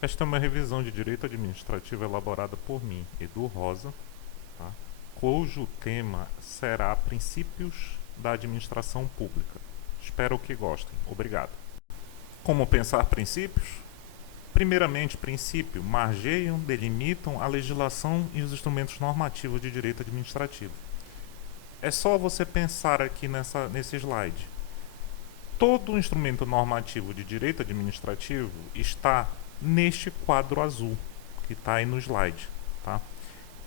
Esta é uma revisão de direito administrativo elaborada por mim, Edu Rosa, tá? Cujo tema será Princípios da Administração Pública. Espero que gostem. Obrigado. Como pensar princípios? Primeiramente, princípio margeiam, delimitam a legislação e os instrumentos normativos de direito administrativo. É só você pensar aqui nesse slide. Todo instrumento normativo de direito administrativo está neste quadro azul que está aí no slide, tá?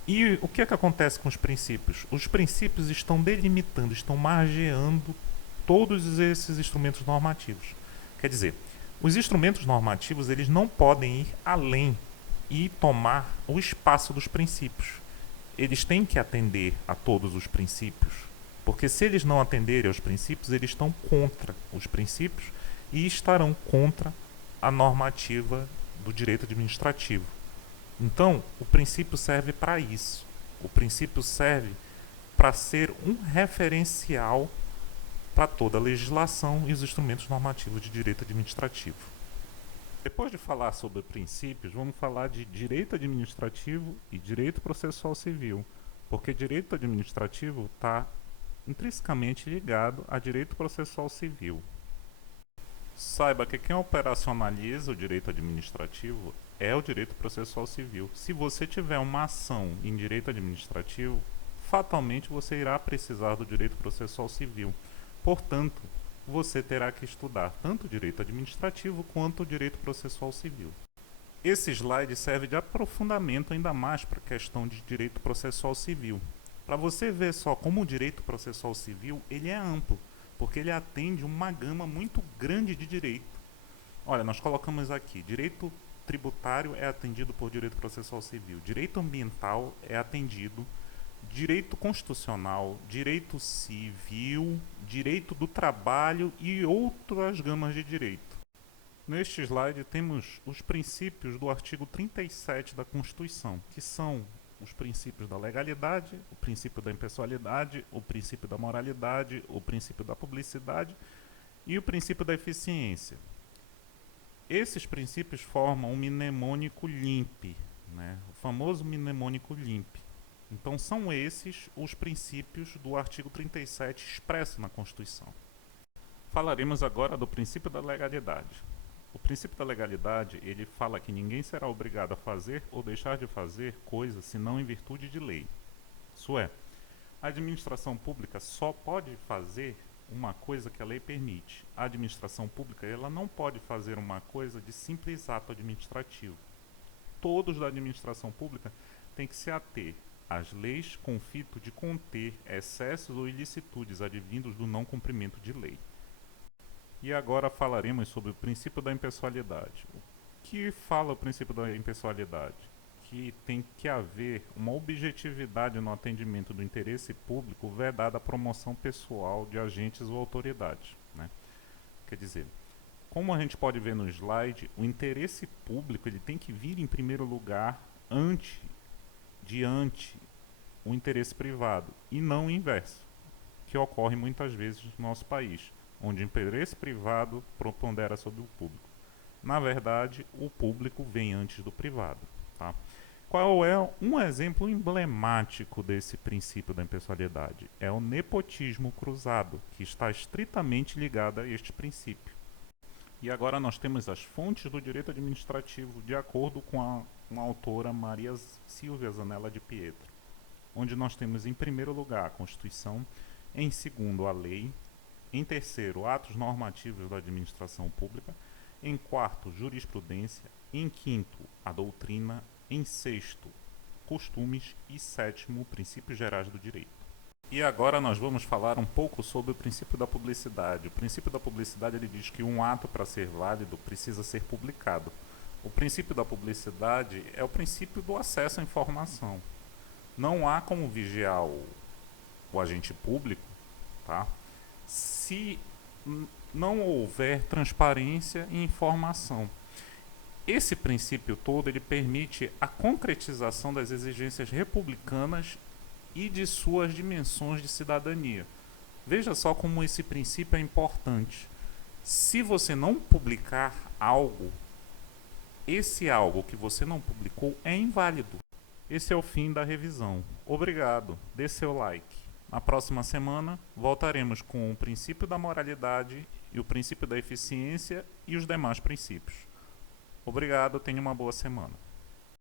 E o que é que acontece com os princípios? Os princípios estão delimitando, estão margeando todos esses instrumentos normativos. Quer dizer, os instrumentos normativos eles não podem ir além e tomar o espaço dos princípios. Eles têm que atender a todos os princípios, porque se eles não atenderem aos princípios, eles estão contra os princípios e estarão contra a normativa do direito administrativo. Então, o princípio serve para isso. O princípio serve para ser um referencial para toda a legislação e os instrumentos normativos de direito administrativo. Depois de falar sobre princípios, vamos falar de direito administrativo e direito processual civil, porque direito administrativo está intrinsecamente ligado a direito processual civil. Saiba que quem operacionaliza o direito administrativo é o direito processual civil. Se você tiver uma ação em direito administrativo, fatalmente você irá precisar do direito processual civil. Portanto, você terá que estudar tanto o direito administrativo quanto o direito processual civil. Esse slide serve de aprofundamento ainda mais para a questão de direito processual civil. Para você ver só como o direito processual civil ele é amplo, porque ele atende uma gama muito grande de direito. Olha, nós colocamos aqui, direito tributário é atendido por direito processual civil, direito ambiental é atendido, direito constitucional, direito civil, direito do trabalho e outras gamas de direito. Neste slide temos os princípios do artigo 37 da Constituição, que são os princípios da legalidade, o princípio da impessoalidade, o princípio da moralidade, o princípio da publicidade e o princípio da eficiência. Esses princípios formam um mnemônico LIMP, né? O famoso mnemônico LIMP. Então são esses os princípios do artigo 37 expresso na Constituição. Falaremos agora do princípio da legalidade. O princípio da legalidade, ele fala que ninguém será obrigado a fazer ou deixar de fazer coisa senão em virtude de lei. Isso é, a administração pública só pode fazer uma coisa que a lei permite. A administração pública ela não pode fazer uma coisa de simples ato administrativo. Todos da administração pública têm que se ater às leis com o fito de conter excessos ou ilicitudes advindos do não cumprimento de lei. E agora falaremos sobre o princípio da impessoalidade. O que fala o princípio da impessoalidade? Que tem que haver uma objetividade no atendimento do interesse público vedada a promoção pessoal de agentes ou autoridades, né? Quer dizer, como a gente pode ver no slide, o interesse público ele tem que vir em primeiro lugar diante o interesse privado e não o inverso, que ocorre muitas vezes no nosso país, onde o interesse privado prepondera sobre o público. Na verdade, o público vem antes do privado, tá? Qual é um exemplo emblemático desse princípio da impessoalidade? É o nepotismo cruzado, que está estritamente ligado a este princípio. E agora nós temos as fontes do direito administrativo de acordo com a autora Maria Silvia Zanella de Pietro, onde nós temos em primeiro lugar a Constituição, em segundo a lei, em terceiro, atos normativos da administração pública. Em quarto, jurisprudência. Em quinto, a doutrina. Em sexto, costumes. E sétimo, princípios gerais do direito. E agora nós vamos falar um pouco sobre o princípio da publicidade. O princípio da publicidade ele diz que um ato, para ser válido, precisa ser publicado. O princípio da publicidade é o princípio do acesso à informação. Não há como vigiar o agente público, tá? Se não houver transparência e informação. Esse princípio todo ele permite a concretização das exigências republicanas e de suas dimensões de cidadania. Veja só como esse princípio é importante. Se você não publicar algo, esse algo que você não publicou é inválido. Esse é o fim da revisão. Obrigado, dê seu like. Na próxima semana, voltaremos com o princípio da moralidade e o princípio da eficiência e os demais princípios. Obrigado, tenha uma boa semana.